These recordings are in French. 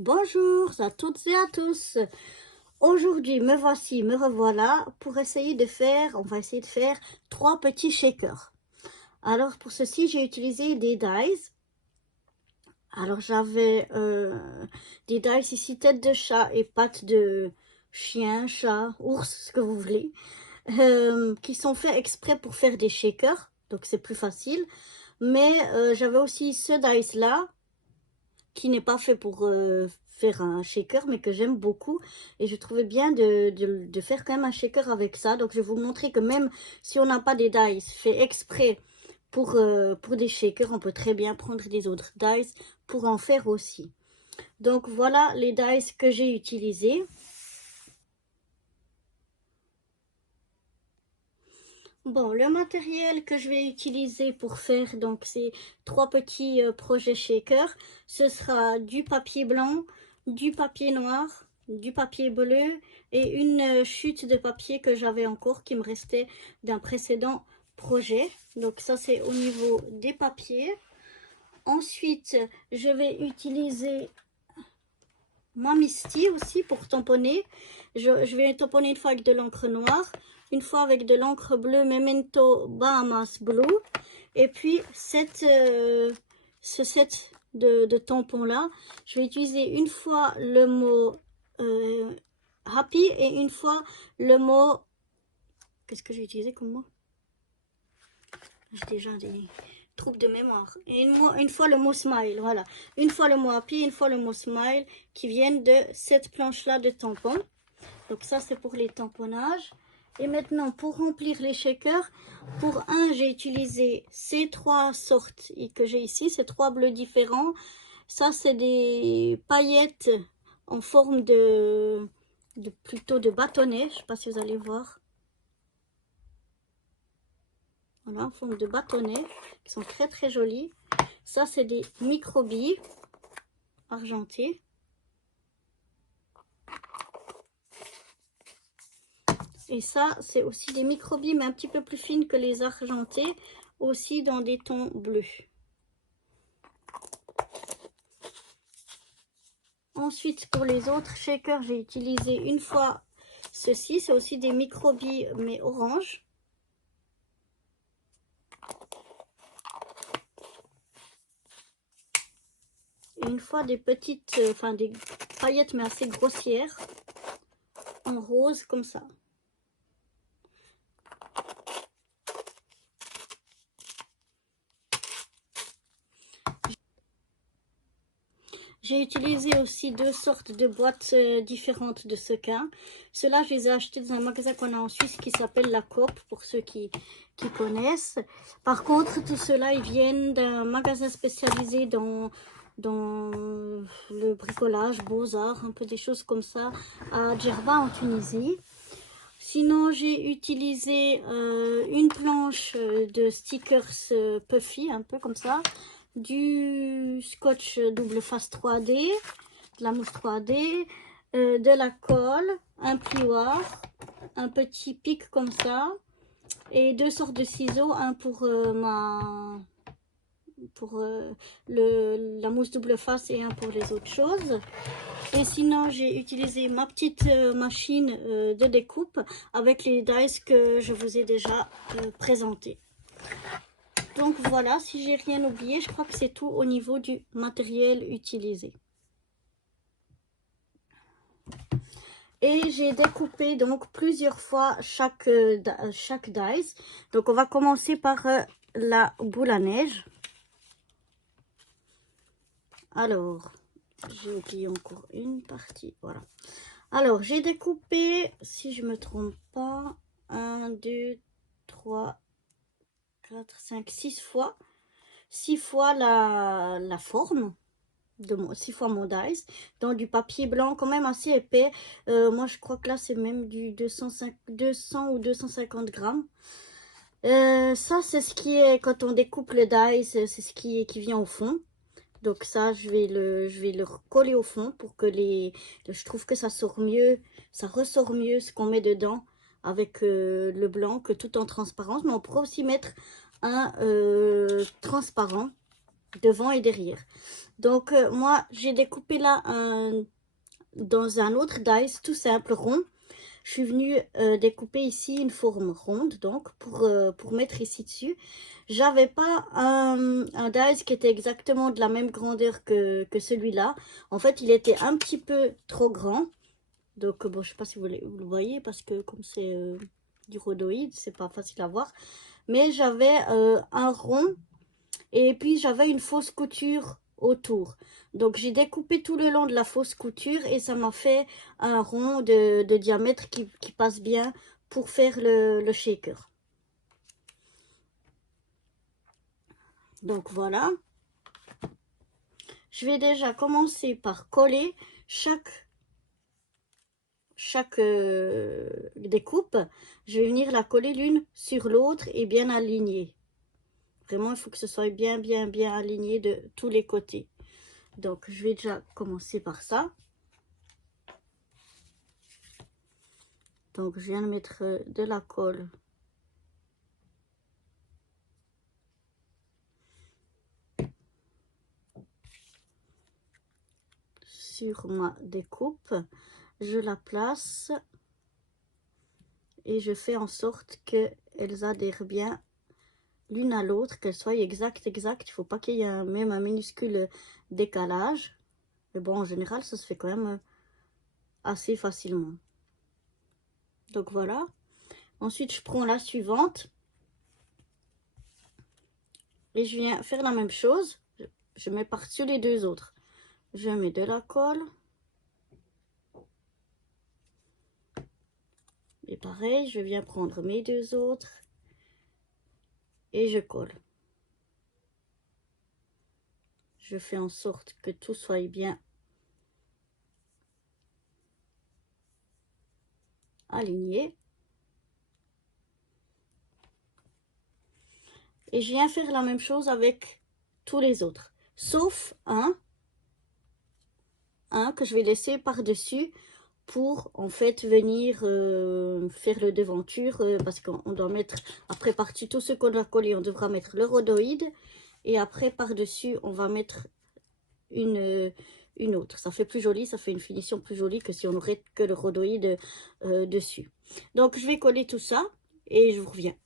Bonjour à toutes et à tous. Aujourd'hui, me revoilà pour essayer de faire, on va essayer de faire 3 petits shakers. Alors pour ceci, j'ai utilisé des dies. Alors j'avais des dies ici, tête de chat et pattes de chien, chat, ours, ce que vous voulez, qui sont faits exprès pour faire des shakers, donc c'est plus facile. Mais j'avais aussi ce dice là qui n'est pas fait pour faire un shaker, mais que j'aime beaucoup. Et je trouvais bien de faire quand même un shaker avec ça. Donc je vais vous montrer que même si on n'a pas des dice fait exprès pour des shakers, on peut très bien prendre des autres dice pour en faire aussi. Donc voilà les dice que j'ai utilisés. Bon, le matériel que je vais utiliser pour faire donc ces 3 petits projets shaker, ce sera du papier blanc, du papier noir, du papier bleu et une chute de papier que j'avais encore qui me restait d'un précédent projet. Donc ça c'est au niveau des papiers. Ensuite, je vais utiliser ma Misty aussi pour tamponner. Je vais tamponner une fois avec de l'encre noire, une fois avec de l'encre bleue Memento Bahamas Blue. Et puis ce set de tampons là, je vais utiliser une fois le mot happy et une fois le mot... Qu'est-ce que j'ai utilisé comme mot? J'ai déjà des troubles de mémoire. Et une fois le mot smile, voilà. Une fois le mot happy, une fois le mot smile qui viennent de cette planche-là de tampons. Donc ça, c'est pour les tamponnages. Et maintenant, pour remplir les shakers, pour un, j'ai utilisé ces 3 sortes que j'ai ici, ces 3 bleus différents. Ça, c'est des paillettes en forme plutôt de bâtonnet. Je ne sais pas si vous allez voir. Voilà, en forme de bâtonnet, qui sont très très jolies. Ça, c'est des microbilles argentées. Et ça, c'est aussi des microbilles, mais un petit peu plus fines que les argentées, aussi dans des tons bleus. Ensuite, pour les autres shakers, j'ai utilisé une fois ceci. C'est aussi des microbilles, mais orange. Et une fois des petites, enfin des paillettes, mais assez grossières, en rose, comme ça. J'ai utilisé aussi 2 sortes de boîtes différentes de sequins. Ceux-là, je les ai achetés dans un magasin qu'on a en Suisse qui s'appelle La Coop, pour ceux qui connaissent. Par contre, tout ceux-là, ils viennent d'un magasin spécialisé dans le bricolage, beaux-arts, un peu des choses comme ça, à Djerba en Tunisie. Sinon, j'ai utilisé une planche de stickers puffy, un peu comme ça, du scotch double face 3D, de la mousse 3D, de la colle, un plioir, un petit pic comme ça, et 2 sortes de ciseaux, un pour la mousse double face et un pour les autres choses. Et sinon, j'ai utilisé ma petite machine de découpe avec les dies que je vous ai déjà présentés. Donc voilà, si j'ai rien oublié, je crois que c'est tout au niveau du matériel utilisé. Et j'ai découpé donc plusieurs fois chaque dice. Donc on va commencer par la boule à neige. Alors, j'ai oublié encore une partie, voilà. Alors, j'ai découpé, si je me trompe pas, 1, 2, 3, 4, 5, 6 fois. 6 fois la forme, 6 fois mon dice, dans du papier blanc quand même assez épais. Moi, je crois que là, c'est même du 200 ou 250 grammes. Ça, c'est ce qui est, quand on découpe le dice, c'est ce qui vient au fond. Donc ça, je vais le coller au fond pour que je trouve que ça sort mieux, ça ressort mieux ce qu'on met dedans avec le blanc que tout en transparence. Mais on pourrait aussi mettre un transparent. devant et derrière. Donc moi j'ai découpé là dans un autre dice tout simple rond. Je suis venue découper ici une forme ronde, donc pour mettre ici dessus. J'avais pas un dice qui était exactement de la même grandeur que celui-là. En fait, il était un petit peu trop grand. Donc, bon, je sais pas si vous le voyez, parce que comme c'est du rhodoïde, c'est pas facile à voir. Mais j'avais un rond, et puis j'avais une fausse couture autour. Donc j'ai découpé tout le long de la fausse couture et ça m'a fait un rond de diamètre qui passe bien pour faire le shaker. Donc voilà. Je vais déjà commencer par coller chaque découpe. Je vais venir la coller l'une sur l'autre et bien aligner. Vraiment, il faut que ce soit bien aligné de tous les côtés. Donc, je vais déjà commencer par ça. Donc, je viens de mettre de la colle sur ma découpe. Je la place et je fais en sorte qu'elles adhèrent bien l'une à l'autre, qu'elles soient exactes. Il ne faut pas qu'il y ait même un minuscule décalage. Mais bon, en général, ça se fait quand même assez facilement. Donc voilà. Ensuite, je prends la suivante. Et je viens faire la même chose. Je mets par-dessus les deux autres. Je mets de la colle. Et pareil, je viens prendre mes deux autres. Et je colle. Je fais en sorte que tout soit bien aligné. Et je viens faire la même chose avec tous les autres. Sauf un que je vais laisser par-dessus pour en fait venir faire le devanture parce qu'on doit mettre après par-dessus tout ce qu'on a collé, on devra mettre le rhodoïde et après par-dessus on va mettre une autre. Ça fait plus joli, ça fait une finition plus jolie que si on aurait que le rhodoïde dessus. Donc je vais coller tout ça et je vous reviens.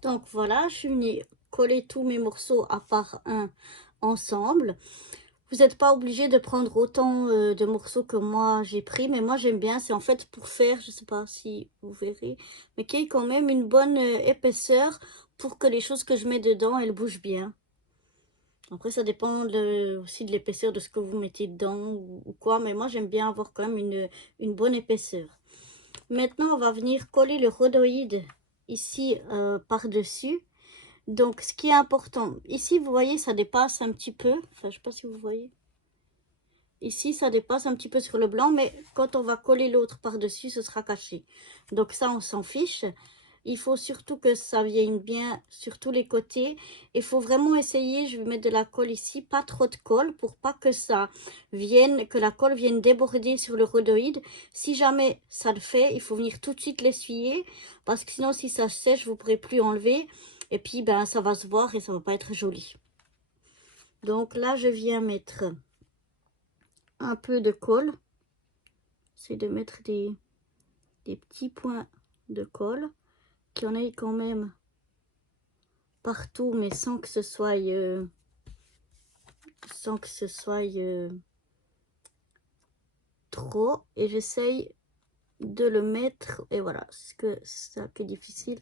Donc voilà, je suis venue coller tous mes morceaux à part un ensemble. Vous n'êtes pas obligé de prendre autant de morceaux que moi j'ai pris, mais moi j'aime bien. C'est en fait pour faire, je sais pas si vous verrez, mais qu'il y ait quand même une bonne épaisseur pour que les choses que je mets dedans, elles bougent bien. Après, ça dépend aussi de l'épaisseur de ce que vous mettez dedans ou quoi, mais moi j'aime bien avoir quand même une bonne épaisseur. Maintenant, on va venir coller le rhodoïde ici par-dessus. Donc, ce qui est important, ici, vous voyez, ça dépasse un petit peu. Enfin, je ne sais pas si vous voyez. Ici, ça dépasse un petit peu sur le blanc, mais quand on va coller l'autre par-dessus, ce sera caché. Donc ça, on s'en fiche. Il faut surtout que ça vienne bien sur tous les côtés. Il faut vraiment essayer, je vais mettre de la colle ici, pas trop de colle, pour pas que ça vienne, que la colle vienne déborder sur le rhodoïde. Si jamais ça le fait, il faut venir tout de suite l'essuyer, parce que sinon, si ça sèche, vous ne pourrez plus enlever. Et puis, ben, ça va se voir et ça va pas être joli. Donc là, je viens mettre un peu de colle. C'est de mettre des petits points de colle, qu'il y en ait quand même partout, mais sans que ce soit trop. Et j'essaye de le mettre, et voilà, c'est ça qui est difficile.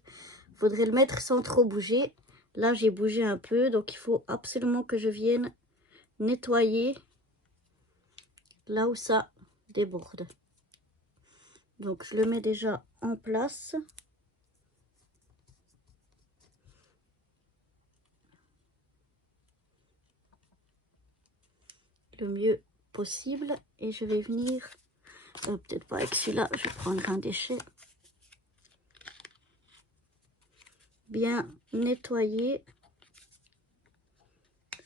Il faudrait le mettre sans trop bouger. Là, j'ai bougé un peu, donc il faut absolument que je vienne nettoyer là où ça déborde. Donc, je le mets déjà en place. Le mieux possible. Et je vais venir, peut-être pas avec celui-là, je vais prendre un déchet. Bien nettoyer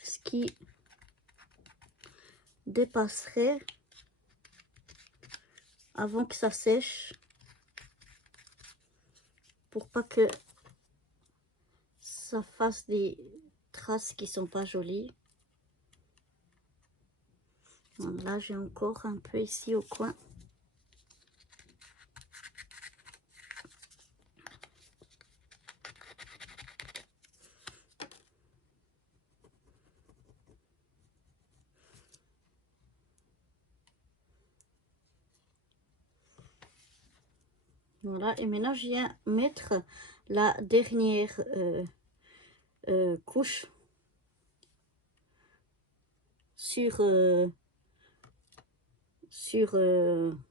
ce qui dépasserait avant que ça sèche, pour pas que ça fasse des traces qui sont pas jolies. Là, j'ai encore un peu ici au coin. Voilà, et maintenant je viens mettre la dernière couche sur,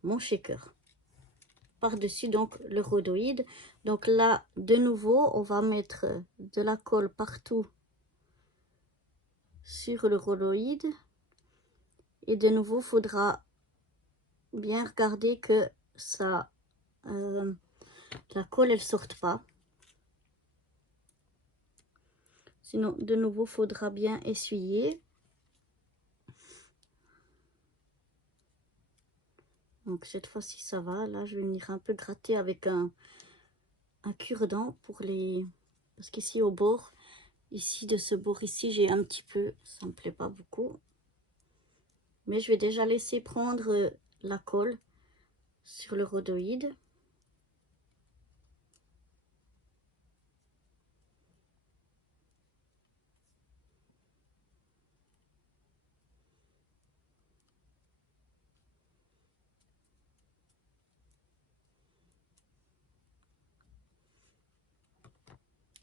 mon shaker. Par-dessus donc le rhodoïde. Donc là, de nouveau, on va mettre de la colle partout sur le rhodoïde. Et de nouveau, il faudra bien regarder que ça... la colle elle sorte pas, sinon de nouveau faudra bien essuyer. Donc cette fois-ci ça va. Là je vais venir un peu gratter avec un cure-dent pour les, parce qu'ici au bord, ici de ce bord ici, j'ai un petit peu, ça me plaît pas beaucoup, mais je vais déjà laisser prendre la colle sur le rhodoïde.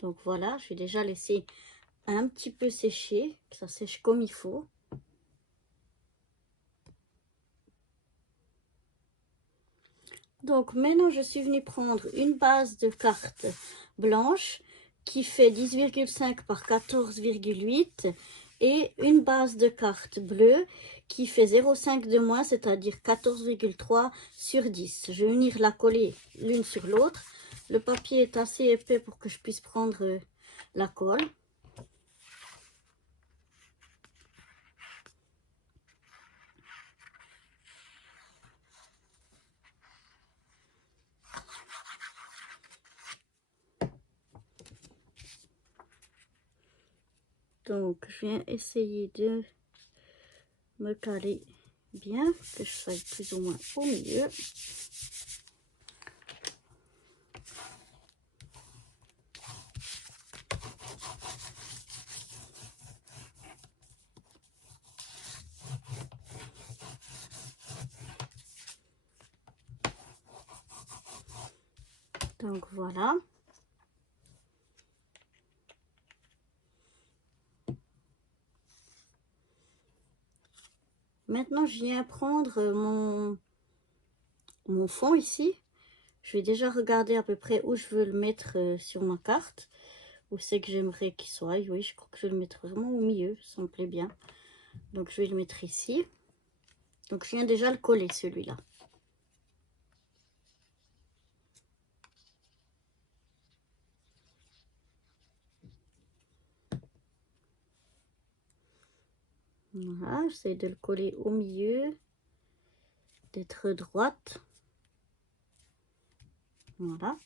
Donc voilà, je vais déjà laisser un petit peu sécher, que ça sèche comme il faut. Donc maintenant je suis venue prendre une base de carte blanche qui fait 10,5 par 14,8 et une base de carte bleue qui fait 0,5 de moins, c'est-à-dire 14,3 sur 10. Je vais venir la coller l'une sur l'autre. Le papier est assez épais pour que je puisse prendre la colle. Donc je viens essayer de me caler bien, que je sois plus ou moins au milieu. Donc voilà. Maintenant, je viens prendre mon fond ici. Je vais déjà regarder à peu près où je veux le mettre sur ma carte. Où c'est que j'aimerais qu'il soit. Oui, je crois que je vais le mettre vraiment au milieu. Ça me plaît bien. Donc, je vais le mettre ici. Donc, je viens déjà le coller, celui-là. Voilà, j'essaie de le coller au milieu. D'être droite. Voilà.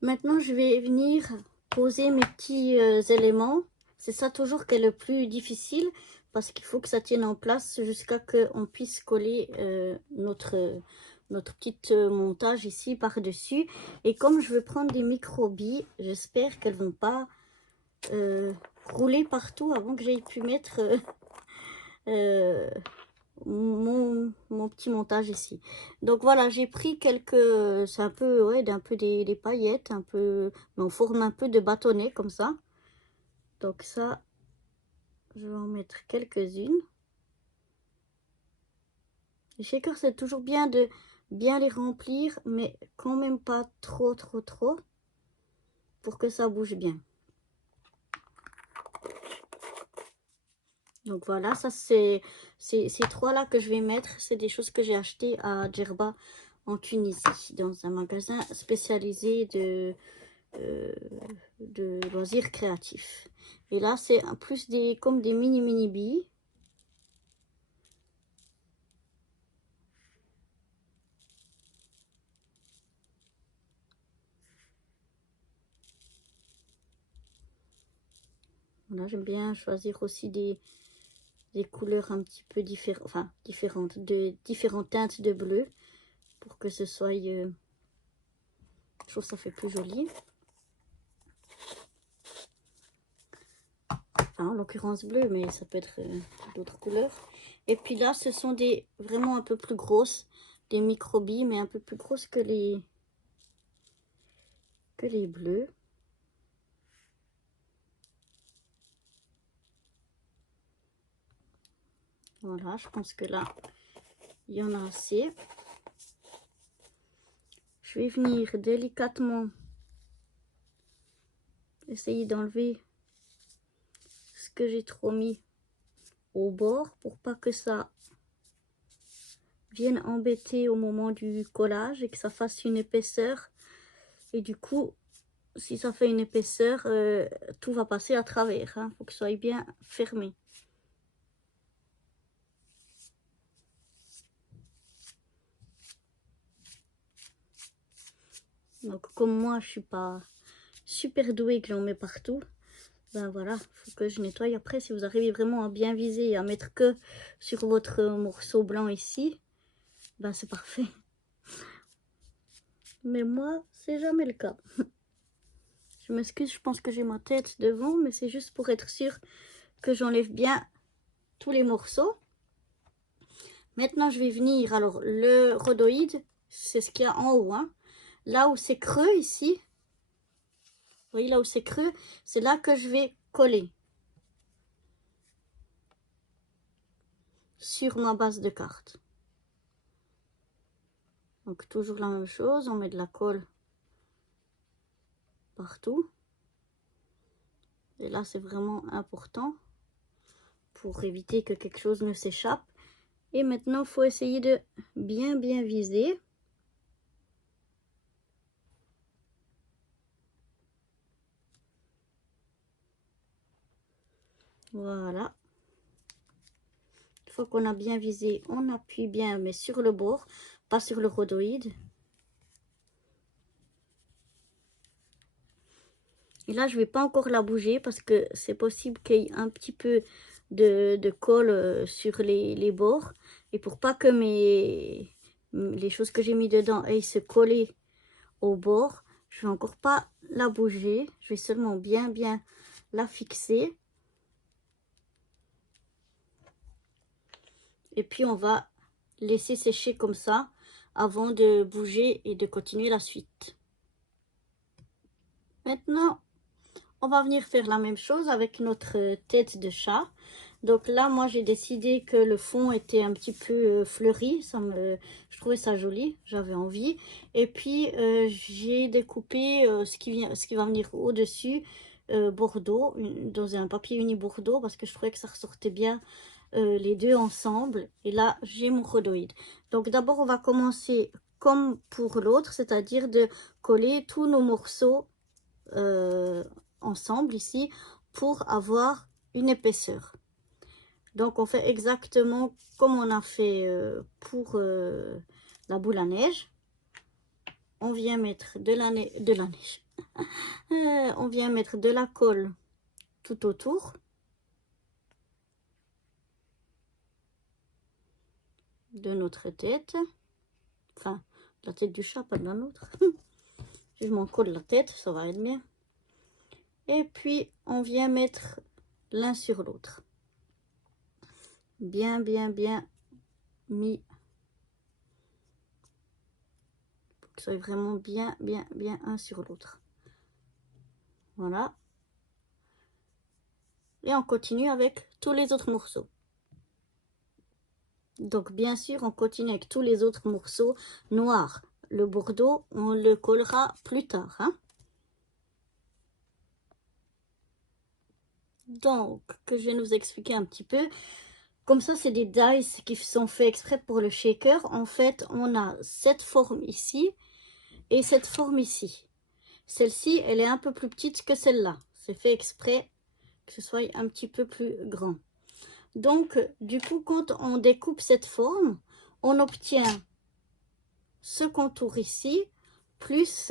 Maintenant, je vais venir poser mes petits éléments. C'est ça toujours qui est le plus difficile parce qu'il faut que ça tienne en place jusqu'à ce qu'on puisse coller notre petite montage ici par-dessus. Et comme je veux prendre des micro-billes, j'espère qu'elles vont pas rouler partout avant que j'aille pu mettre mon petit montage ici. Donc voilà, j'ai pris quelques, c'est un peu, ouais, d'un peu des paillettes, un peu, mais on forme un peu de bâtonnets comme ça. Donc ça, je vais en mettre quelques-unes. Les shakers, c'est toujours bien de bien les remplir, mais quand même pas trop, pour que ça bouge bien. Donc voilà, ça c'est ces trois-là que je vais mettre. C'est des choses que j'ai achetées à Djerba en Tunisie, dans un magasin spécialisé de loisirs créatifs. Et là, c'est plus comme des mini billes. Voilà, j'aime bien choisir aussi des couleurs un petit peu différentes, enfin différentes, de différentes teintes de bleu pour que ce soit, je trouve que ça fait plus joli. Enfin, en l'occurrence bleu, mais ça peut être d'autres couleurs. Et puis là, ce sont des vraiment un peu plus grosses, des microbilles, mais un peu plus grosses que les bleus. Voilà, je pense que là, il y en a assez. Je vais venir délicatement essayer d'enlever ce que j'ai trop mis au bord pour pas que ça vienne embêter au moment du collage et que ça fasse une épaisseur. Et du coup, si ça fait une épaisseur, tout va passer à travers. Hein. Faut que ce soit bien fermé. Donc comme moi, je suis pas super douée que j'en mets partout. Ben voilà, faut que je nettoie. Après, si vous arrivez vraiment à bien viser et à mettre que sur votre morceau blanc ici, ben c'est parfait. Mais moi, c'est jamais le cas. Je m'excuse, je pense que j'ai ma tête devant, mais c'est juste pour être sûr que j'enlève bien tous les morceaux. Maintenant, je vais venir, alors le rhodoïde, c'est ce qu'il y a en haut. Hein. Là où c'est creux ici, vous voyez là où c'est creux, c'est là que je vais coller sur ma base de carte. Donc toujours la même chose, on met de la colle partout. Et là, c'est vraiment important pour éviter que quelque chose ne s'échappe. Et maintenant, il faut essayer de bien viser. Voilà. Une fois qu'on a bien visé, on appuie bien, mais sur le bord, pas sur le rhodoïde. Et là, je vais pas encore la bouger parce que c'est possible qu'il y ait un petit peu de colle sur les bords. Et pour pas que les choses que j'ai mis dedans aillent se coller au bord, je vais encore pas la bouger. Je vais seulement bien la fixer. Et puis, on va laisser sécher comme ça avant de bouger et de continuer la suite. Maintenant, on va venir faire la même chose avec notre tête de chat. Donc là, moi, j'ai décidé que le fond était un petit peu fleuri. Je trouvais ça joli, j'avais envie. Et puis, j'ai découpé ce qui va venir au-dessus, bordeaux, dans un papier uni bordeaux, parce que je trouvais que ça ressortait bien les deux ensemble. Et là, j'ai mon rhodoïde. Donc d'abord, on va commencer comme pour l'autre, c'est-à-dire de coller tous nos morceaux ensemble ici pour avoir une épaisseur. Donc on fait exactement comme on a fait pour la boule à neige. On vient mettre de la neige. On vient mettre de la colle tout autour. De notre tête. Enfin, la tête du chat, pas de la nôtre. Je m'en colle la tête, ça va être bien. Et puis, on vient mettre l'un sur l'autre. Bien mis. Pour que ça soit vraiment bien un sur l'autre. Voilà. Et on continue avec tous les autres morceaux. Donc, bien sûr, on continue avec tous les autres morceaux noirs. Le bordeaux, on le collera plus tard. Hein. Donc, que je vais nous expliquer un petit peu. Comme ça, c'est des dice qui sont faits exprès pour le shaker. En fait, on a cette forme ici et cette forme ici. Celle-ci, elle est un peu plus petite que celle-là. C'est fait exprès que ce soit un petit peu plus grand. Donc, du coup, quand on découpe cette forme, on obtient ce contour ici, plus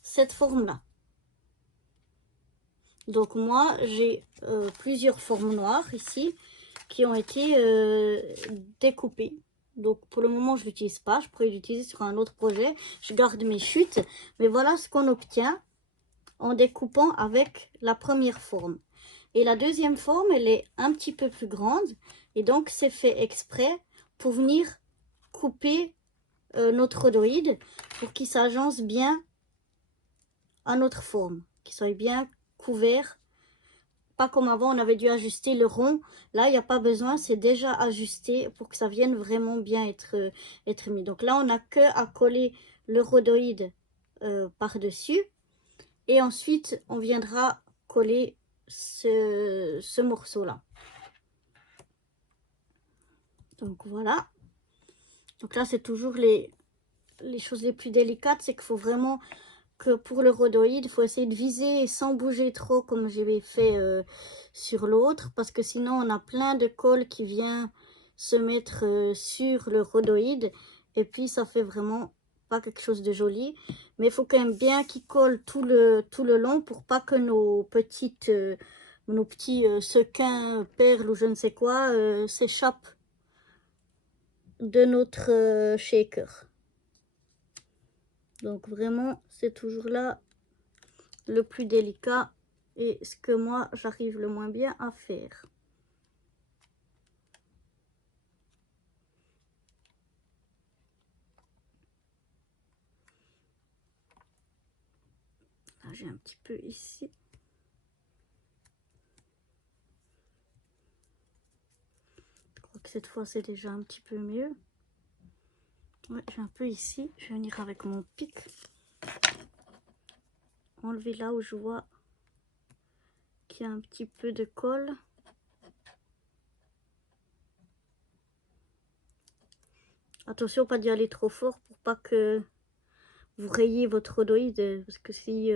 cette forme-là. Donc moi, j'ai plusieurs formes noires ici qui ont été découpées. Donc pour le moment, je ne l'utilise pas. Je pourrais l'utiliser sur un autre projet. Je garde mes chutes. Mais voilà ce qu'on obtient en découpant avec la première forme. Et la deuxième forme, elle est un petit peu plus grande. Et donc, c'est fait exprès pour venir couper notre rhodoïde pour qu'il s'agence bien à notre forme, qu'il soit bien couvert. Pas comme avant, on avait dû ajuster le rond. Là, il n'y a pas besoin, c'est déjà ajusté pour que ça vienne vraiment bien être mis. Donc là, on n'a que à coller le rhodoïde par-dessus. Et ensuite, on viendra coller ce morceau-là. Donc voilà. Donc là, c'est toujours les choses les plus délicates. C'est qu'il faut vraiment que pour le rhodoïde, il faut essayer de viser sans bouger trop comme j'ai fait sur l'autre. Parce que sinon, on a plein de colle qui vient se mettre sur le rhodoïde. Et puis, ça fait vraiment pas quelque chose de joli. Mais il faut quand même bien qu'il colle tout le long pour pas que nos petits sequins, perles ou je ne sais quoi s'échappent de notre shaker. Donc vraiment, c'est toujours là le plus délicat et ce que moi, j'arrive le moins bien à faire. J'ai un petit peu ici. Je crois que cette fois, c'est déjà un petit peu mieux. Ouais, j'ai un peu ici. Je vais venir avec mon pic. Enlever là où je vois qu'il y a un petit peu de colle. Attention, pas d'y aller trop fort pour pas que vous rayiez votre rhodoïde. Parce que si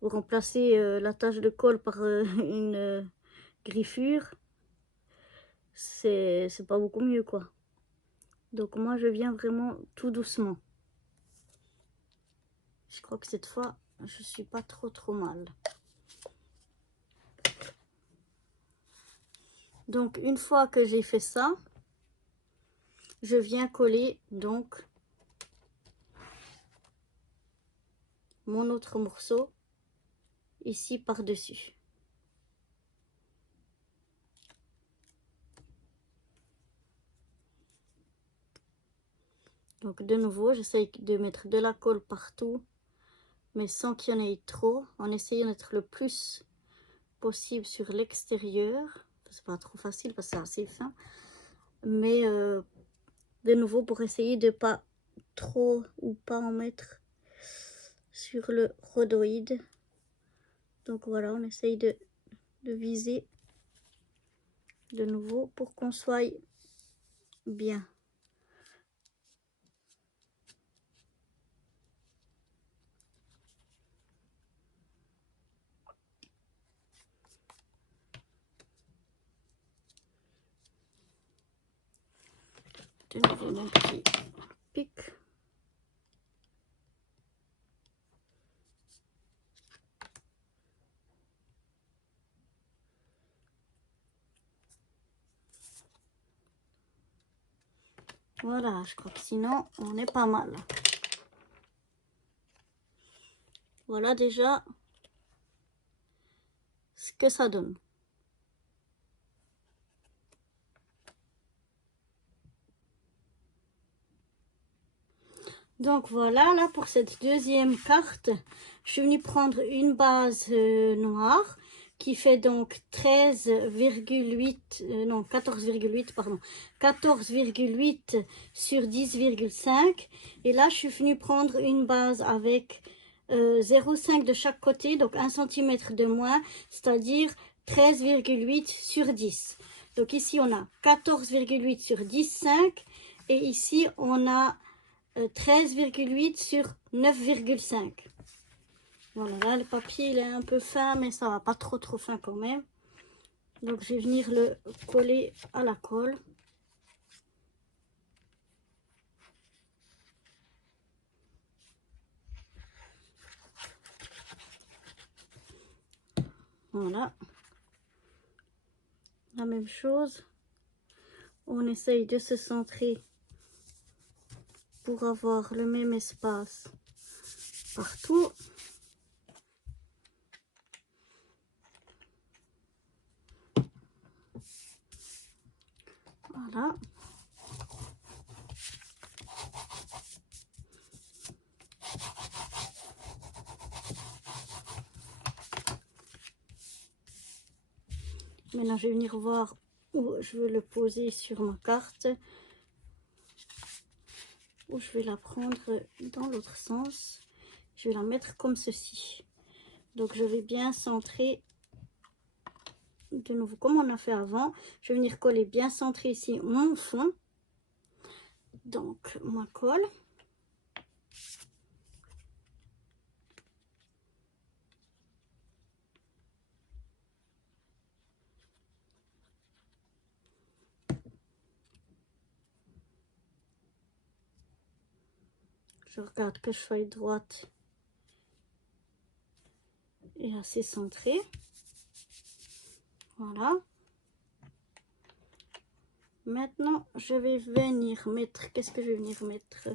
vous remplacez la tache de colle par une griffure, c'est pas beaucoup mieux, quoi. Donc moi, je viens vraiment tout doucement. Je crois que cette fois, je suis pas trop mal. Donc, une fois que j'ai fait ça, je viens coller donc mon autre morceau ici par-dessus. Donc, de nouveau, j'essaye de mettre de la colle partout, mais sans qu'il y en ait trop, en essayant d'être le plus possible sur l'extérieur. C'est pas trop facile parce que c'est assez fin, mais de nouveau pour essayer de pas trop ou pas en mettre sur le rhodoïde. Donc voilà, on essaye de viser de nouveau pour qu'on soit bien. De nouveau mon petit pic. Voilà, je crois que sinon on est pas mal. Voilà déjà ce que ça donne. Donc voilà, là pour cette deuxième carte, je suis venue prendre une base noire qui fait donc 13,8, non 14,8 pardon, 14,8 sur 10,5. Et là je suis venue prendre une base avec 0,5 de chaque côté, donc 1 cm de moins, c'est-à-dire 13,8 sur 10. Donc ici on a 14,8 sur 10,5 et ici on a 13,8 sur 9,5. Voilà, là le papier il est un peu fin, mais ça va pas trop fin quand même. Donc je vais venir le coller à la colle. Voilà. La même chose. On essaye de se centrer pour avoir le même espace partout. Voilà. Maintenant, je vais venir voir où je veux le poser sur ma carte. Où je vais la prendre dans l'autre sens. Je vais la mettre comme ceci. Donc, je vais bien centrer de nouveau comme on a fait avant. Je vais venir coller bien centré ici mon fond. Donc, ma colle. Je regarde que je sois droite et assez centrée. Voilà. Maintenant, je vais venir mettre... Qu'est-ce que je vais venir mettre?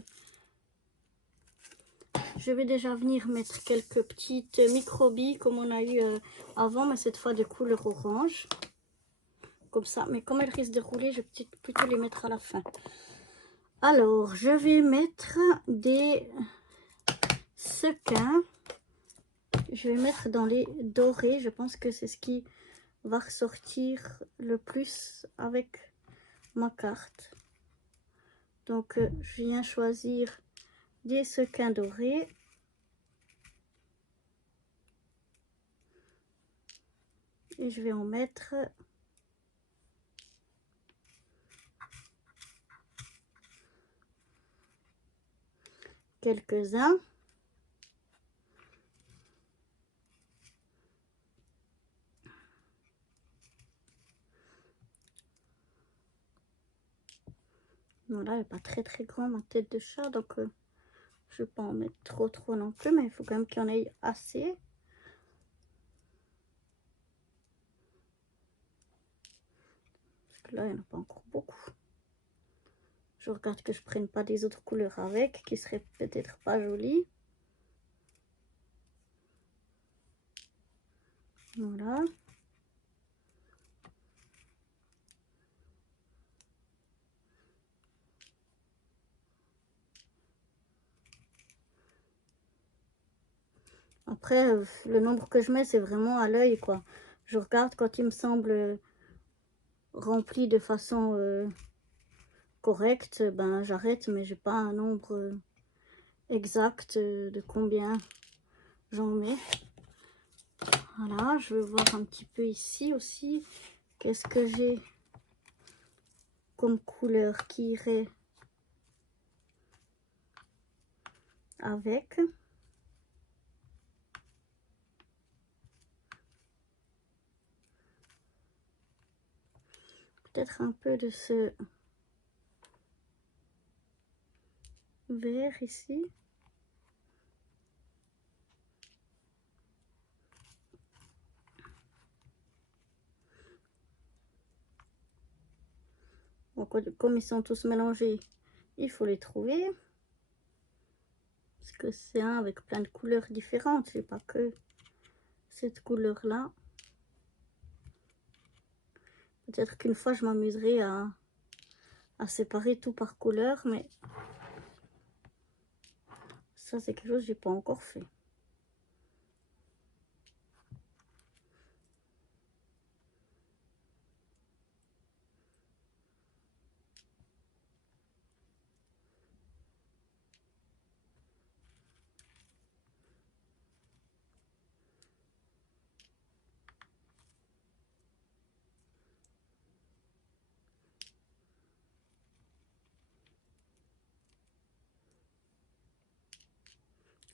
Je vais déjà venir mettre quelques petites microbilles comme on a eu avant, mais cette fois de couleur orange. Comme ça. Mais comme elles risquent de rouler, je vais plutôt les mettre à la fin. Alors, je vais mettre des sequins. Je vais mettre dans les dorés. Je pense que c'est ce qui va ressortir le plus avec ma carte. Donc, je viens choisir des sequins dorés. Et je vais en mettre quelques-uns. Voilà, elle n'est pas très grande ma tête de chat, donc je ne vais pas en mettre trop non plus, mais il faut quand même qu'il y en ait assez. Parce que là, il n'y en a pas encore beaucoup. Je regarde que je ne prenne pas des autres couleurs avec, qui seraient peut-être pas jolies. Voilà. Après, le nombre que je mets, c'est vraiment à l'œil, quoi. Je regarde quand il me semble rempli de façon correcte, ben j'arrête, mais j'ai pas un nombre exact de combien j'en mets. Voilà, je vais voir un petit peu ici aussi. Qu'est-ce que j'ai comme couleur qui irait avec. Peut-être un peu de ce vert ici. Bon, comme ils sont tous mélangés, il faut les trouver. Parce que c'est un avec plein de couleurs différentes. C'est pas que cette couleur-là. Peut-être qu'une fois, je m'amuserai à séparer tout par couleur. Mais ça, c'est quelque chose que j'ai pas encore fait.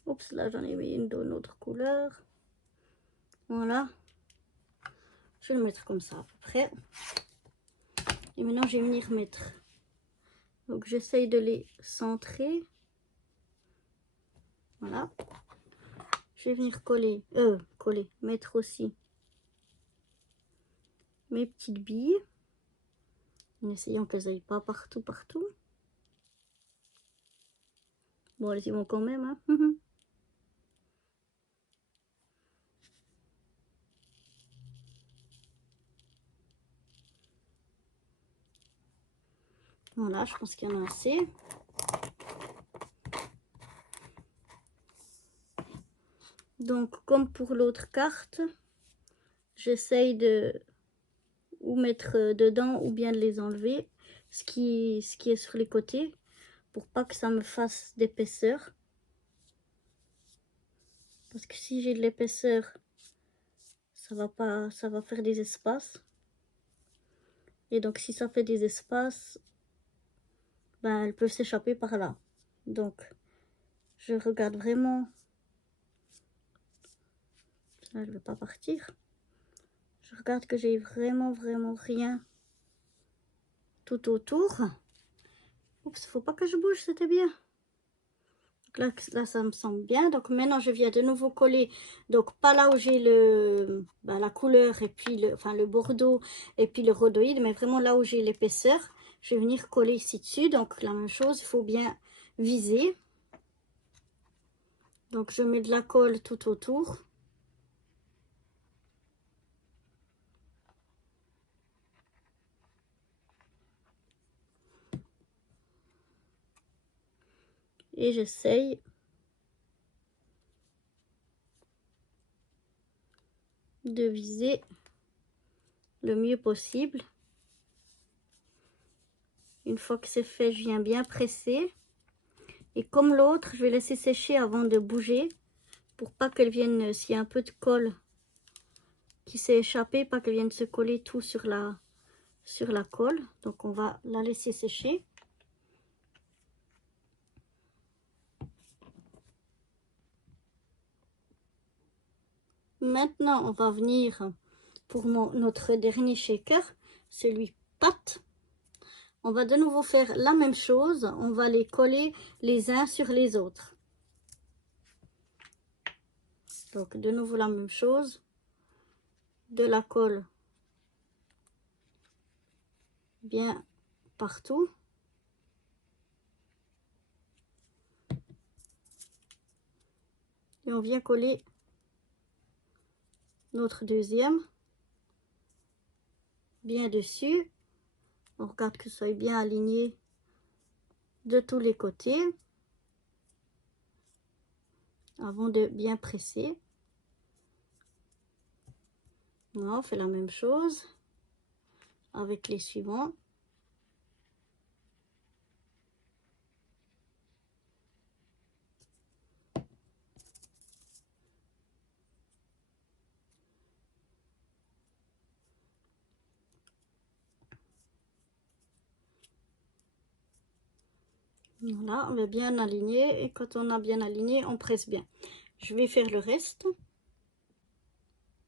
Oups, là, j'en ai mis une d'une autre couleur. Voilà. Je vais le mettre comme ça à peu près. Et maintenant, je vais venir mettre. Donc, j'essaye de les centrer. Voilà. Je vais venir coller, mettre aussi mes petites billes, en essayant qu'elles n'aillent pas partout. Bon, elles y vont quand même, hein. Voilà, je pense qu'il y en a assez. Donc, comme pour l'autre carte, j'essaye de ou mettre dedans ou bien de les enlever, ce qui est sur les côtés, pour pas que ça me fasse d'épaisseur. Parce que si j'ai de l'épaisseur, ça va faire des espaces. Et donc, si ça fait des espaces, ben, elles peuvent s'échapper par là. Donc, je regarde vraiment. Là, elle ne veut pas partir. Je regarde que j'ai vraiment rien tout autour. Oups, faut pas que je bouge, c'était bien. Donc là, ça me semble bien. Donc maintenant, je viens de nouveau coller. Donc pas là où j'ai la couleur et puis le bordeaux et puis le rhodoïde, mais vraiment là où j'ai l'épaisseur. Je vais venir coller ici dessus. Donc la même chose, il faut bien viser. Donc je mets de la colle tout autour. Et j'essaye de viser le mieux possible. Une fois que c'est fait, je viens bien presser. Et comme l'autre, je vais laisser sécher avant de bouger pour pas qu'elle vienne, s'il y a un peu de colle qui s'est échappé, pas qu'elle vienne se coller tout sur la colle. Donc on va la laisser sécher. Maintenant, on va venir pour notre dernier shaker, celui pâte. On va de nouveau faire la même chose. On va les coller les uns sur les autres. Donc, de nouveau la même chose. De la colle bien partout. Et on vient coller notre deuxième bien dessus. On regarde que ça soit bien aligné de tous les côtés avant de bien presser. Voilà, on fait la même chose avec les suivants. Voilà, on va bien aligner et quand on a bien aligné, on presse bien. Je vais faire le reste.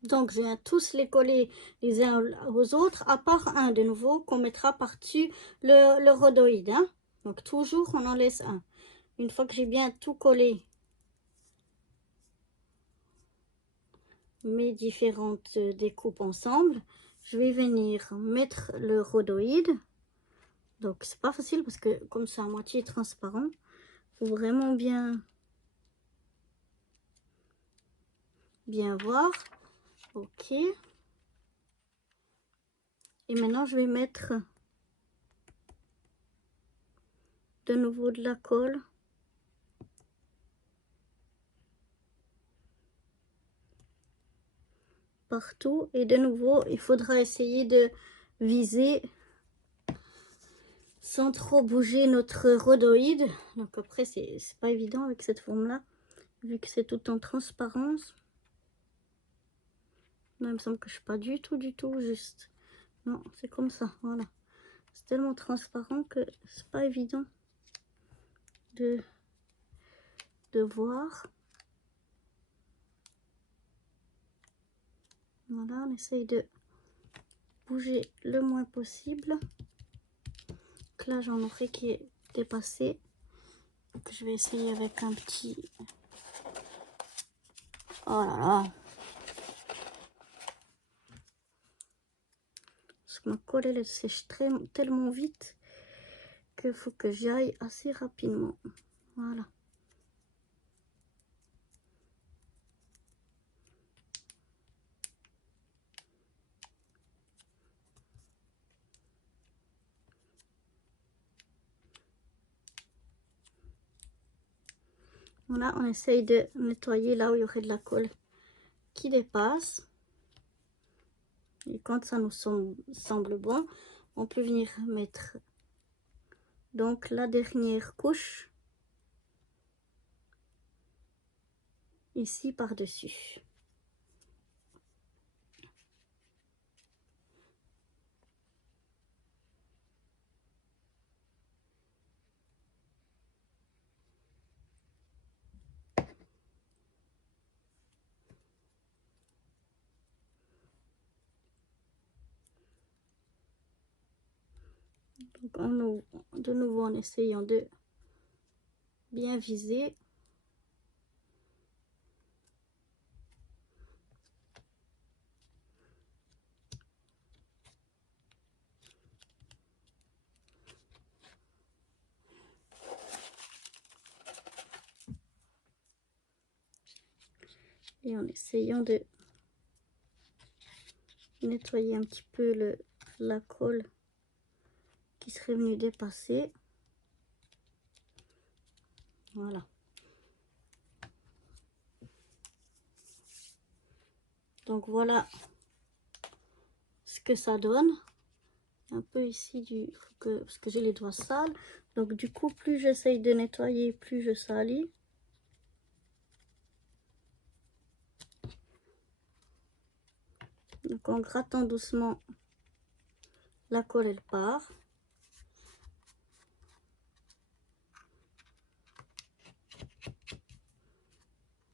Donc, je viens tous les coller les uns aux autres, à part un de nouveau qu'on mettra par-dessus le rhodoïde. Hein. Donc, toujours, on en laisse un. Une fois que j'ai bien tout collé, mes différentes découpes ensemble, je vais venir mettre le rhodoïde. Donc, c'est pas facile parce que comme c'est à moitié transparent, il faut vraiment bien voir. Ok. Et maintenant, je vais mettre de nouveau de la colle. Partout. Et de nouveau, il faudra essayer de viser sans trop bouger notre rhodoïde. Donc après, c'est pas évident avec cette forme-là, vu que c'est tout en transparence. Non, il me semble que je suis pas du tout juste. Non, c'est comme ça, voilà. C'est tellement transparent que c'est pas évident de voir. Voilà, on essaye de bouger le moins possible. Donc là, j'en aurai qui est dépassé. Donc je vais essayer avec un petit... Oh là là. que ma colle elle sèche tellement vite qu'il faut que j'y aille assez rapidement. Voilà. Voilà, on essaye de nettoyer là où il y aurait de la colle qui dépasse. Et quand ça nous semble bon, on peut venir mettre donc la dernière couche ici par-dessus. Donc de nouveau en essayant de bien viser. Et en essayant de nettoyer un petit peu la colle qui serait venue dépasser. Voilà. Donc voilà ce que ça donne. Un peu ici parce que j'ai les doigts sales. Donc du coup, plus j'essaye de nettoyer, plus je salis. Donc en grattant doucement, la colle elle part.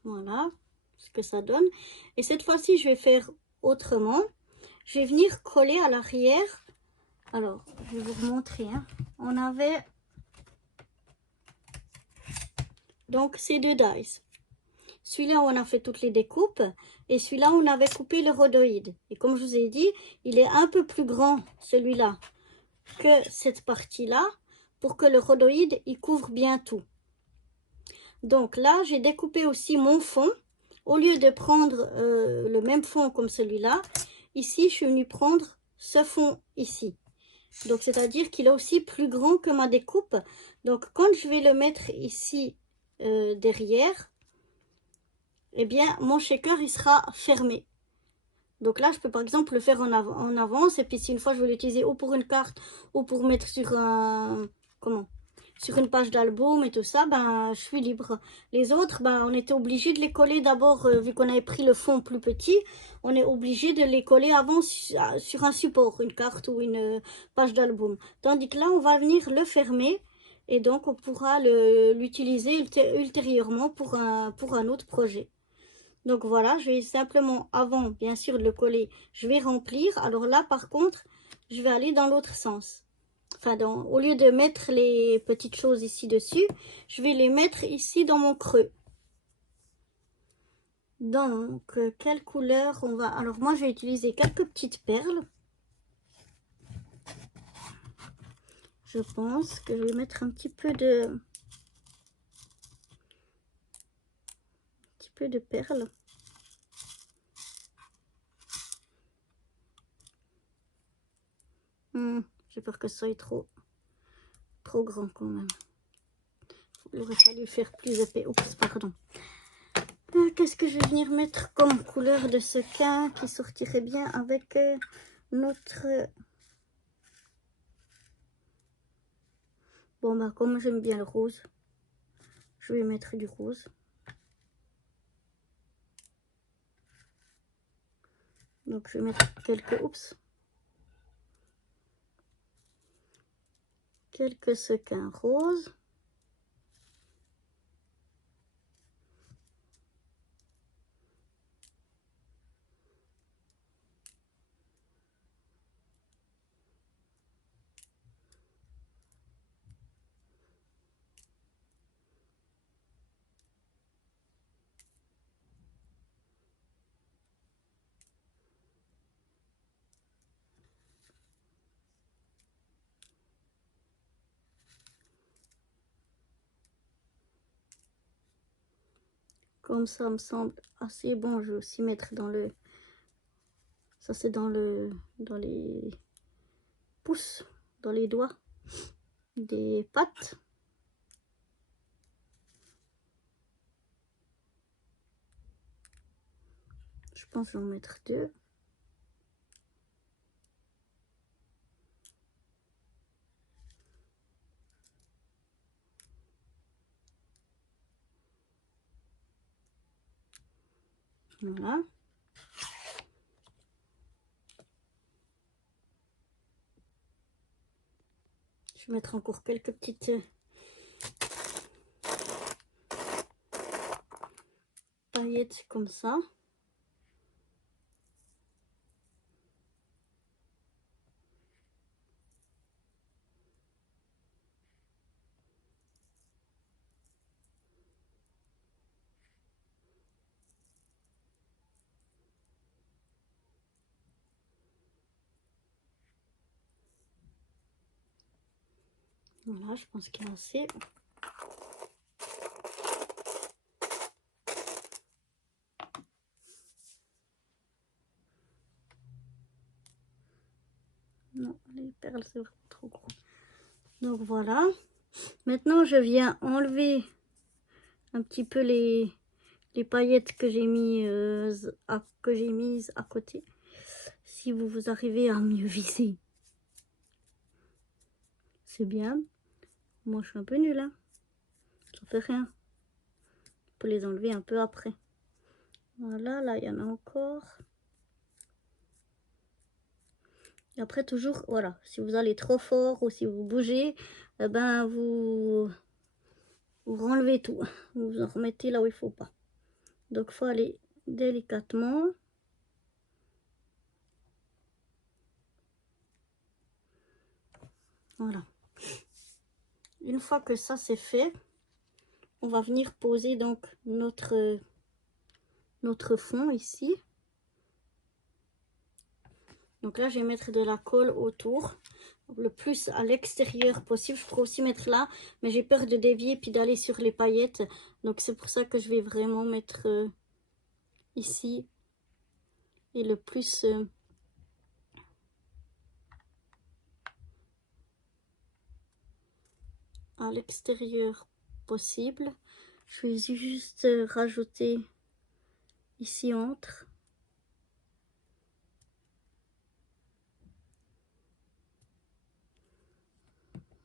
Voilà ce que ça donne. Et cette fois-ci, je vais faire autrement. Je vais venir coller à l'arrière. Alors, je vais vous remontrer. Hein. On avait donc ces deux dies. Celui-là où on a fait toutes les découpes et celui-là où on avait coupé le rhodoïde. Et comme je vous ai dit, il est un peu plus grand celui-là que cette partie-là pour que le rhodoïde il couvre bien tout. Donc là, j'ai découpé aussi mon fond. Au lieu de prendre le même fond comme celui-là, ici, je suis venue prendre ce fond ici. Donc, c'est-à-dire qu'il est aussi plus grand que ma découpe. Donc, quand je vais le mettre ici derrière, eh bien, mon shaker, il sera fermé. Donc là, je peux par exemple le faire en avance. Et puis, si une fois, je veux l'utiliser ou pour une carte ou pour mettre sur un... Comment ? Sur une page d'album et tout ça, ben, je suis libre. Les autres, ben, on était obligé de les coller d'abord, vu qu'on avait pris le fond plus petit, on est obligé de les coller avant sur un support, une carte ou une page d'album. Tandis que là, on va venir le fermer et donc on pourra l'utiliser ultérieurement pour un autre projet. Donc voilà, je vais simplement, avant bien sûr de le coller, je vais remplir. Alors là, par contre, je vais aller dans l'autre sens. Enfin, au lieu de mettre les petites choses ici dessus, je vais les mettre ici dans mon creux. Donc, quelle couleur on va... Alors, moi, je vais utiliser quelques petites perles. Je pense que je vais mettre un petit peu de perles. J'ai peur que ça soit trop grand quand même. Il aurait fallu faire plus épais. Oups, pardon. Qu'est-ce que je vais venir mettre comme couleur de sequin qui sortirait bien avec notre... Bon, bah comme j'aime bien le rose, je vais mettre du rose. Donc je vais mettre quelques sequins roses. Comme ça me semble assez bon. Je vais aussi mettre dans le... Ça c'est dans les pouces, dans les doigts des pattes. Je pense que je vais en mettre 2. Voilà. Je vais mettre encore quelques petites paillettes comme ça. Voilà, je pense qu'il y a assez. Non, les perles, c'est vraiment trop gros. Donc voilà. Maintenant, je viens enlever un petit peu les paillettes que j'ai mises à côté. Si vous arrivez à mieux viser, c'est bien. Moi, je suis un peu nulle, hein. Ça fait rien. On peut les enlever un peu après. Voilà, là, il y en a encore. Et après, toujours, voilà, si vous allez trop fort ou si vous bougez, eh ben, vous renlevez tout. Vous en remettez là où il faut pas. Donc, il faut aller délicatement. Voilà. Une fois que ça c'est fait, on va venir poser donc notre fond ici. Donc là, je vais mettre de la colle autour, le plus à l'extérieur possible. Je pourrais aussi mettre là, mais j'ai peur de dévier puis d'aller sur les paillettes. Donc c'est pour ça que je vais vraiment mettre ici et le plus à l'extérieur possible. Je vais juste rajouter ici entre.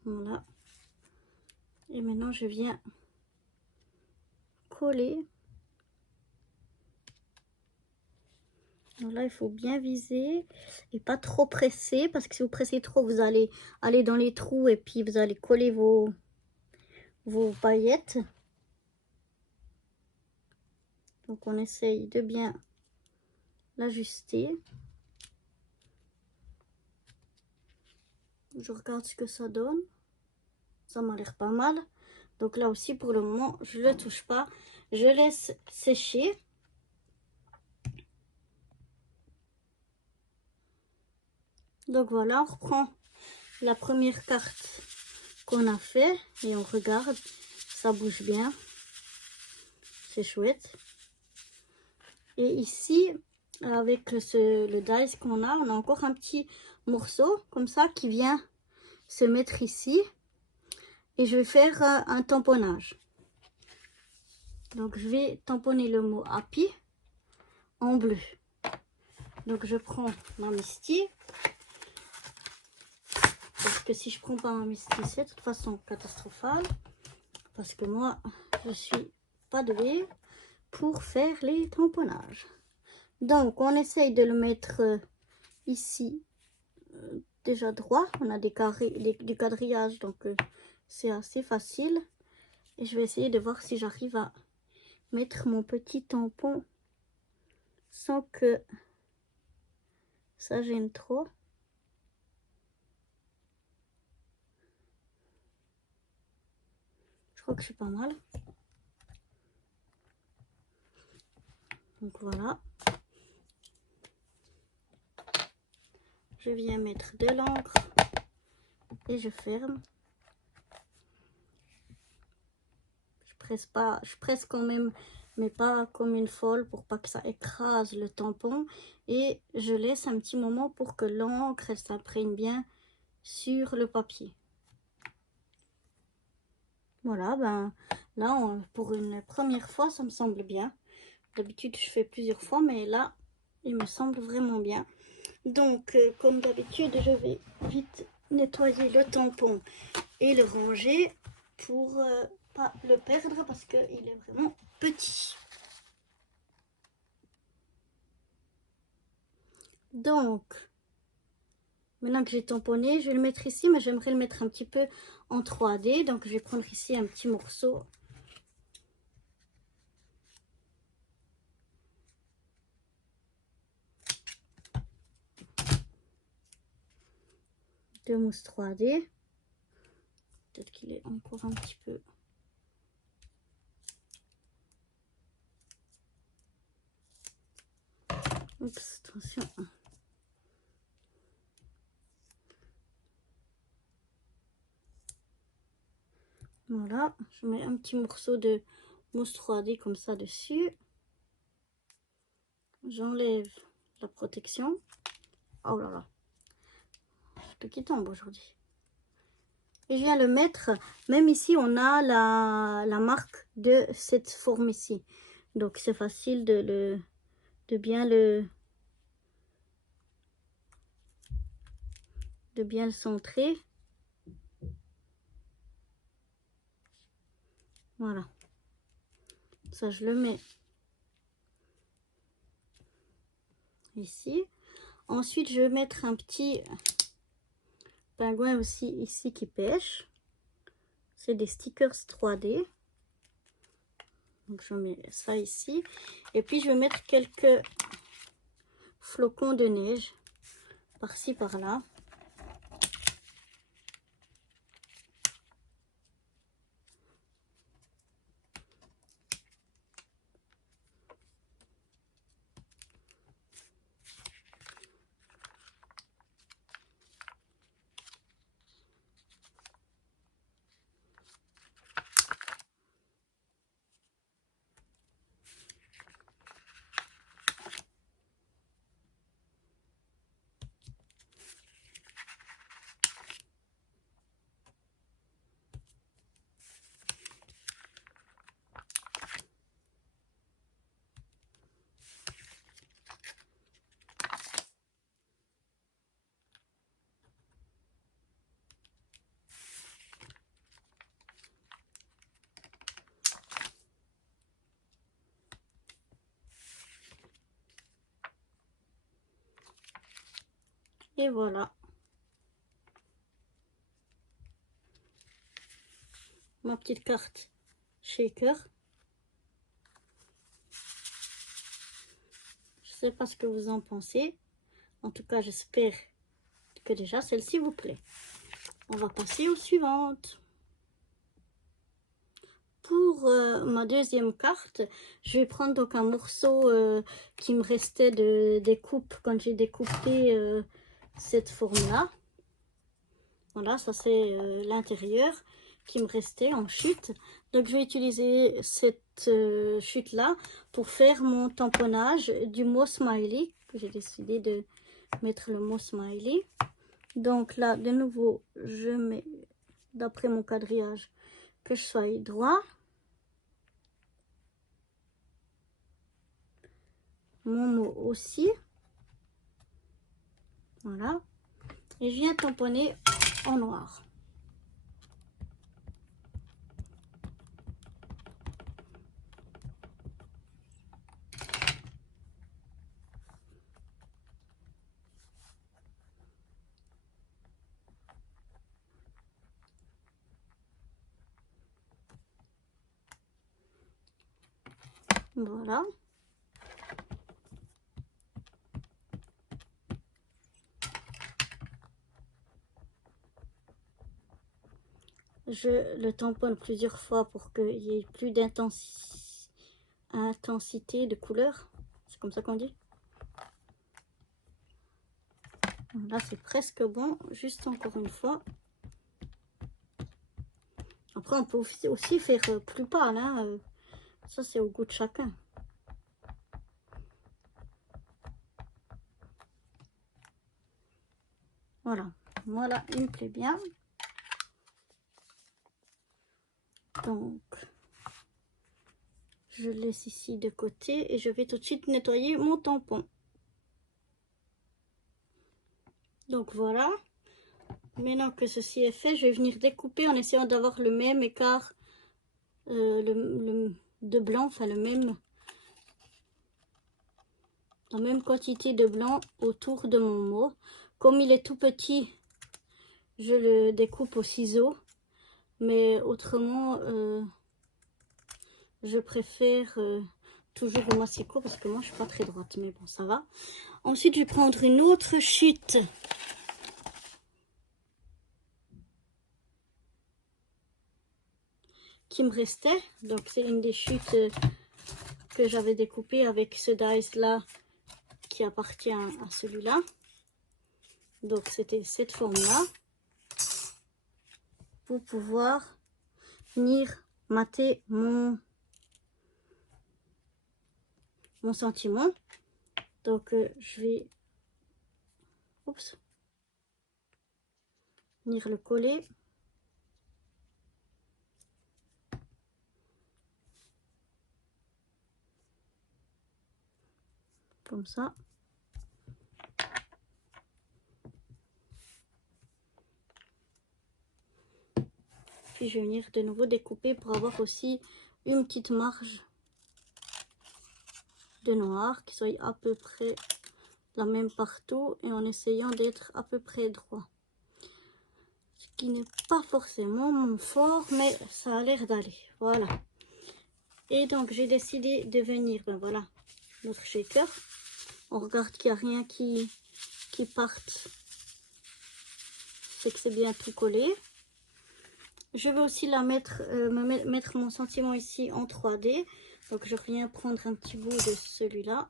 Voilà. Et maintenant, je viens coller. Donc là, il faut bien viser et pas trop presser parce que si vous pressez trop, vous allez aller dans les trous et puis vous allez coller vos paillettes. Donc on essaye de bien l'ajuster. Je regarde ce que ça donne. Ça m'a l'air pas mal. Donc là aussi, pour le moment, je ne le touche pas. Je laisse sécher. Donc voilà, on reprend la première carte qu'on a fait et on regarde. Ça bouge bien. C'est chouette. Et ici, avec le dice qu'on a, on a encore un petit morceau comme ça qui vient se mettre ici. Et je vais faire un tamponnage. Donc je vais tamponner le mot happy en bleu. Donc je prends ma Misty. Parce que si je prends pas ma Misty, c'est de toute façon catastrophal. Parce que moi, je suis pas douée pour faire les tamponnages. Donc on essaye de le mettre ici. Déjà droit, on a des carrés, du quadrillage, donc c'est assez facile. Et je vais essayer de voir si j'arrive à mettre mon petit tampon sans que ça gêne trop. Je crois que je suis pas mal. Donc voilà. Je viens mettre de l'encre et je ferme. Je presse pas, je presse quand même mais pas comme une folle pour pas que ça écrase le tampon. Et je laisse un petit moment pour que l'encre s'imprègne bien sur le papier. Voilà, ben là, pour une première fois, ça me semble bien. D'habitude, je fais plusieurs fois, mais là, il me semble vraiment bien. Donc, comme d'habitude, je vais vite nettoyer le tampon et le ranger pour pas le perdre parce qu'il est vraiment petit. Donc, maintenant que j'ai tamponné, je vais le mettre ici, mais j'aimerais le mettre un petit peu en 3D. Donc, je vais prendre ici un petit morceau. De mousse 3D. Peut-être qu'il est encore un petit peu... Oups, attention. Voilà, je mets un petit morceau de mousse 3D comme ça dessus. J'enlève la protection. Oh là là, tout qui tombe aujourd'hui. Et je viens le mettre, même ici on a la marque de cette forme ici. Donc c'est facile de bien le centrer. Voilà. Ça je le mets ici. Ensuite je vais mettre un petit pingouin aussi ici qui pêche. C'est des stickers 3D. Donc je mets ça ici. Et puis je vais mettre quelques flocons de neige par-ci par-là. Et voilà. Ma petite carte shaker. Je sais pas ce que vous en pensez. En tout cas, j'espère que déjà celle-ci vous plaît. On va passer aux suivantes. Pour ma deuxième carte, je vais prendre donc un morceau qui me restait de découpe quand j'ai découpé cette forme-là. Voilà, ça c'est l'intérieur qui me restait en chute. Donc je vais utiliser cette chute-là pour faire mon tamponnage du mot smiley. J'ai décidé de mettre le mot smiley. Donc là, de nouveau, je mets, d'après mon quadrillage, que je sois droit. Mon mot aussi. Voilà. Et je viens tamponner en noir. Voilà. Je le tamponne plusieurs fois pour qu'il y ait plus d'intensité de couleur. C'est comme ça qu'on dit. Là, c'est presque bon. Juste encore une fois. Après, on peut aussi faire plus pâle. Hein. Ça, c'est au goût de chacun. Voilà. Voilà, il me plaît bien. Donc, je laisse ici de côté et je vais tout de suite nettoyer mon tampon. Donc voilà. Maintenant que ceci est fait, je vais venir découper en essayant d'avoir le même écart de blanc, enfin la même quantité de blanc autour de mon mot. Comme il est tout petit, je le découpe au ciseau, mais autrement je préfère toujours au massicot parce que moi je suis pas très droite, mais bon, ça va. Ensuite, je vais prendre une autre chute qui me restait. Donc c'est une des chutes que j'avais découpées avec ce dies là qui appartient à celui-là. Donc c'était cette forme là pour pouvoir venir mater mon sentiment. Donc je vais venir le coller comme ça. Puis je vais venir de nouveau découper pour avoir aussi une petite marge de noir qui soit à peu près la même partout et en essayant d'être à peu près droit. Ce qui n'est pas forcément mon fort, mais ça a l'air d'aller. Voilà. Et donc j'ai décidé de venir, ben voilà, notre shaker. On regarde qu'il n'y a rien qui parte. C'est que c'est bien tout collé. Je vais aussi la mettre, mettre mon sentiment ici en 3D. Donc je viens prendre un petit bout de celui-là.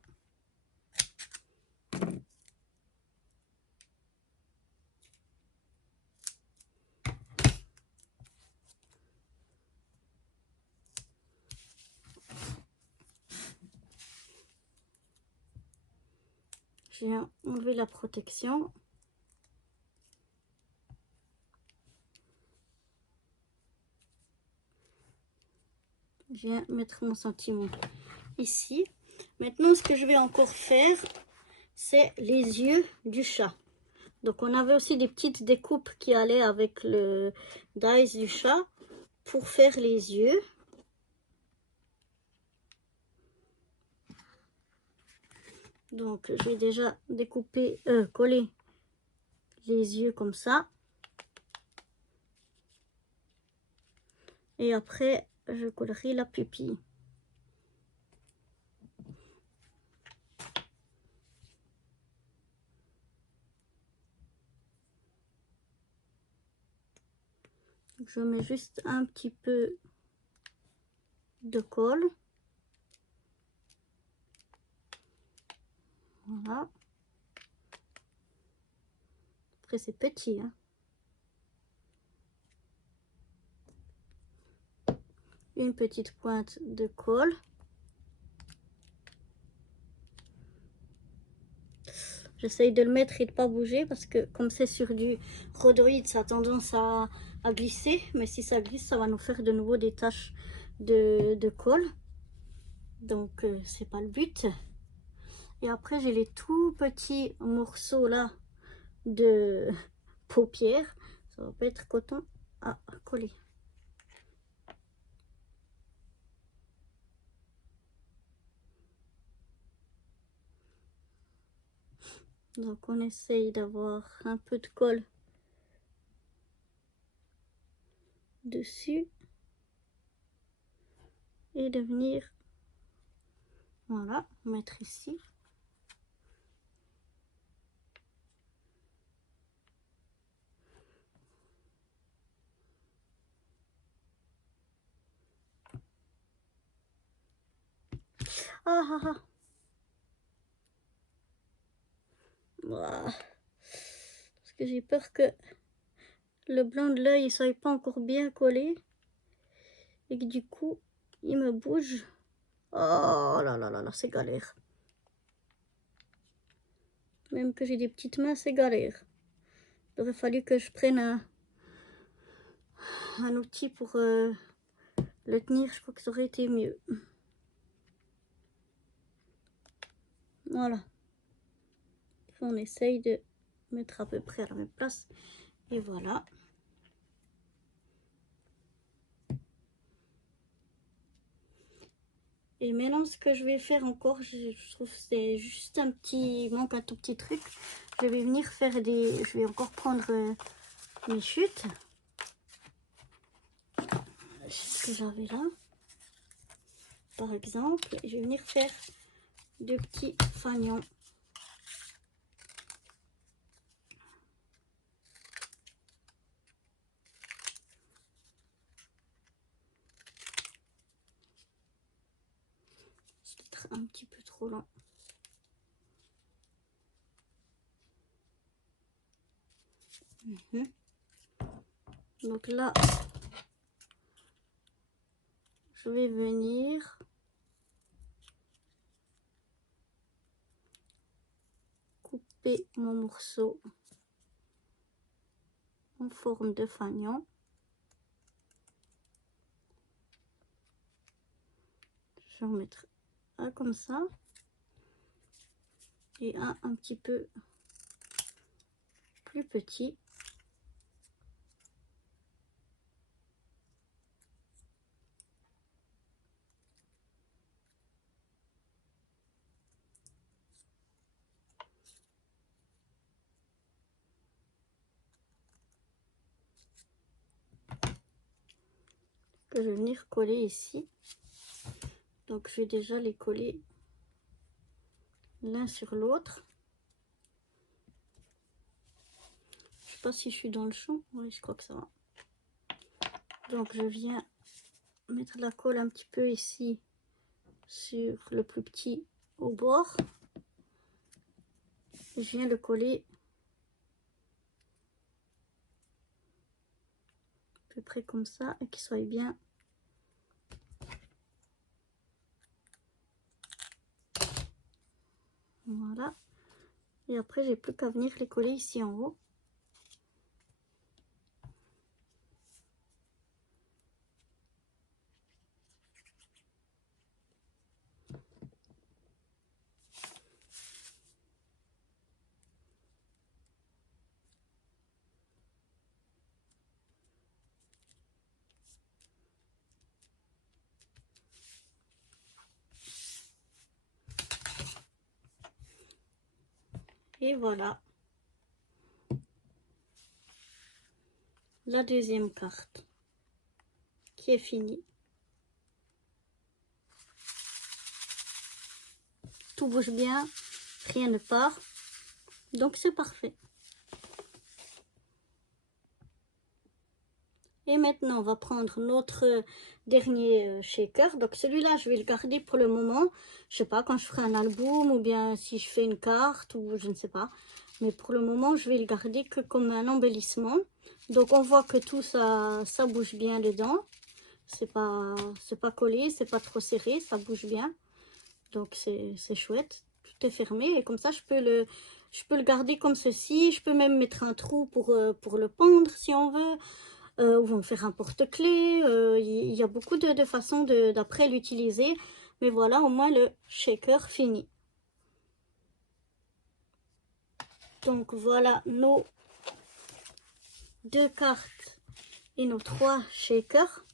Je viens enlever la protection. Je viens mettre mon sentiment ici. Maintenant, ce que je vais encore faire, c'est les yeux du chat. Donc, on avait aussi des petites découpes qui allaient avec le dies du chat pour faire les yeux. Donc, je vais déjà découper, coller les yeux comme ça. Et après, je collerai la pupille. Je mets juste un petit peu de colle. Voilà. Après, c'est petit, hein. Une petite pointe de colle. J'essaye de le mettre et de ne pas bouger parce que comme c'est sur du rhodoïde, ça a tendance à glisser. Mais si ça glisse, ça va nous faire de nouveau des taches de colle. Donc, c'est pas le but. Et après, j'ai les tout petits morceaux là de paupières. Ça va pas être coton à coller. Donc on essaye d'avoir un peu de colle dessus et de venir, voilà, mettre ici. Ah ah ah. Voilà. Parce que j'ai peur que le blanc de l'œil ne soit pas encore bien collé et que du coup il me bouge. Oh là là là là, c'est galère. Même que j'ai des petites mains, c'est galère. Il aurait fallu que je prenne un outil pour le tenir. Je crois que ça aurait été mieux. Voilà. On essaye de mettre à peu près à la même place. Et voilà. Et maintenant, ce que je vais faire encore, je trouve que c'est juste un petit, il manque un tout petit truc. Je vais venir faire des, je vais encore prendre mes chutes. Ce que j'avais là, par exemple. Et je vais venir faire deux petits fanions. C'est peut-être un petit peu trop long. Donc là, je vais venir couper mon morceau en forme de fanion. Je vais en mettre un comme ça et un petit peu plus petit. Que je vais venir coller ici. Donc je vais déjà les coller l'un sur l'autre. Je sais pas si je suis dans le champ. Oui, je crois que ça va. Donc je viens mettre la colle un petit peu ici sur le plus petit au bord. Et je viens le coller à peu près comme ça et qu'il soit bien. Voilà. Et après, j'ai plus qu'à venir les coller ici en haut. Et voilà. La deuxième carte qui est finie. Tout bouge bien, rien ne part. Donc c'est parfait. Et maintenant, on va prendre notre dernier shaker. Donc celui-là, je vais le garder pour le moment. Je sais pas, quand je ferai un album ou bien si je fais une carte ou je ne sais pas. Mais pour le moment, je vais le garder que comme un embellissement. Donc on voit que tout ça bouge bien dedans. C'est pas collé, c'est pas trop serré, ça bouge bien. Donc c'est chouette. Tout est fermé et comme ça, je peux le garder comme ceci. Je peux même mettre un trou pour le pendre si on veut. Ou en faire un porte-clés. Il y a beaucoup de façons d'après l'utiliser. Mais voilà, au moins le shaker fini. Donc voilà nos deux cartes et nos trois shakers.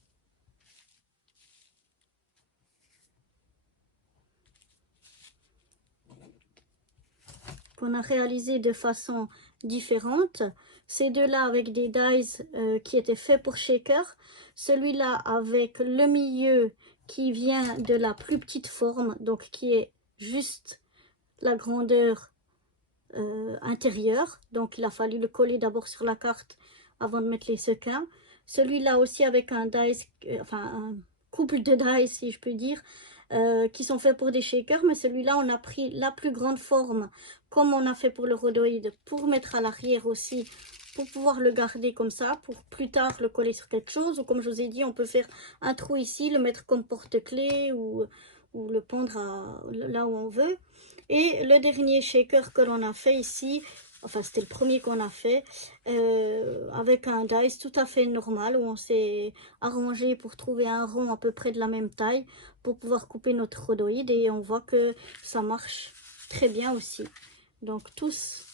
Qu'on a réalisé de façon différente. Ces deux-là avec des dies qui étaient faits pour shaker. Celui-là avec le milieu qui vient de la plus petite forme, donc qui est juste la grandeur intérieure. Donc il a fallu le coller d'abord sur la carte avant de mettre les sequins. Celui-là aussi avec un dies, enfin un couple de dies si je peux dire, qui sont faits pour des shakers, mais celui-là on a pris la plus grande forme comme on a fait pour le rhodoïde pour mettre à l'arrière aussi, pour pouvoir le garder comme ça, pour plus tard le coller sur quelque chose, ou comme je vous ai dit, on peut faire un trou ici, le mettre comme porte-clés ou ou le pondre là où on veut. Et le dernier shaker que l'on a fait ici, enfin c'était le premier qu'on a fait, avec un dice tout à fait normal, où on s'est arrangé pour trouver un rond à peu près de la même taille pour pouvoir couper notre rhodoïde, et on voit que ça marche très bien aussi. Donc tous,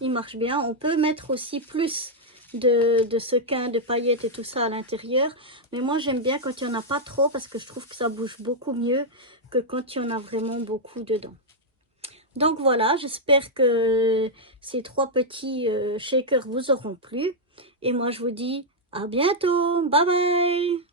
ils marchent bien. On peut mettre aussi plus de sequins, de paillettes et tout ça à l'intérieur, mais moi j'aime bien quand il n'y en a pas trop, parce que je trouve que ça bouge beaucoup mieux que quand il y en a vraiment beaucoup dedans. Donc voilà, j'espère que ces 3 petits shakers vous auront plu. Et moi je vous dis à bientôt. Bye bye.